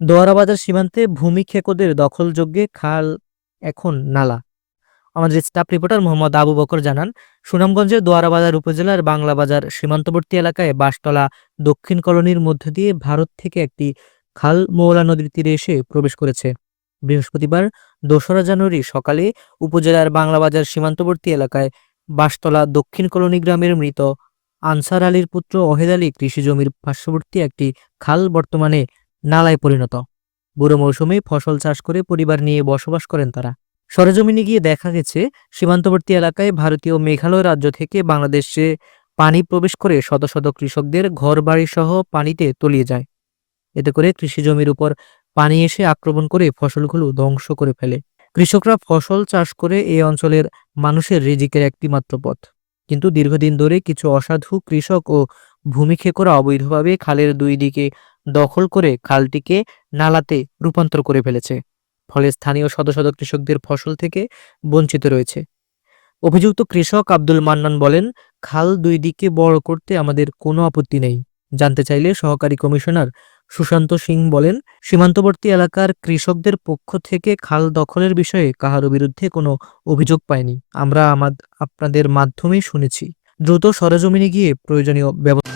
দোয়ারা বাজার সীমান্তে ভূমিক্ষেকোদের দখলযোগ্যে খাল এখন নালা। আমাদের স্টাফ রিপোর্টার মোহাম্মদ আবু বকর জানান, সুনামগঞ্জের দোয়ারাবাজার উপজেলার বাংলা বাজার সীমান্তবর্তী এলাকায় বাঁশতলা দক্ষিণ কলোনির মধ্য দিয়ে ভারত থেকে একটি খাল মোওলা নদীর তীরে এসে প্রবেশ করেছে। বৃহস্পতিবার ২রা জানুয়ারি সকালে উপজেলার বাংলা বাজার সীমান্তবর্তী এলাকায় বাঁশতলা দক্ষিণ কলোনি গ্রামের মৃত আনসার আলীর পুত্র ওহেদ আলী কৃষি জমির পার্শ্ববর্তী একটি খাল বর্তমানে নালায় পরিণত। বুড়ো মৌসুমে ফসল চাষ করে পরিবার নিয়ে বসবাস করেন তারা। সরেজমিনে গিয়ে দেখা গেছে, সীমান্তবর্তী এলাকায় ভারতীয় মেঘালয় রাজ্য থেকে বাংলাদেশে পানি প্রবেশ করে শত শত কৃষকদের ঘরবাড়ি সহ পানিতে তলিয়ে যায়। এতে করে কৃষি জমির উপর পানি এসে আক্রমণ করে ফসলগুলো ধ্বংস করে ফেলে। কৃষকরা ফসল চাষ করে এই অঞ্চলের মানুষের রিজিকের একটি মাত্র পথ। কিন্তু দীর্ঘদিন ধরে কিছু অসাধু কৃষক ও ভূমিক্ষেকরা অবৈধভাবে খালের দুই দিকে দখল করে খালটিকে নালাতে রূপান্তর করে ফেলেছে। ফলে স্থানীয় শত শত কৃষকদের ফসল থেকে বঞ্চিত রয়েছে। অভিযুক্ত কৃষক আব্দুল মান্নান বলেন, খাল দুই দিকে বড় করতে আমাদের কোনো আপত্তি নেই। জানতে চাইলে সহকারী কমিশনার সুশান্ত সিং বলেন, সীমান্তবর্তী এলাকার কৃষকদের পক্ষ থেকে খাল দখলের বিষয়ে কাহারও বিরুদ্ধে কোনো অভিযোগ পাইনি। আমরা আপনাদের মাধ্যমেই শুনেছি। দ্রুত সরেজমিনে গিয়ে প্রয়োজনীয় ব্যবস্থা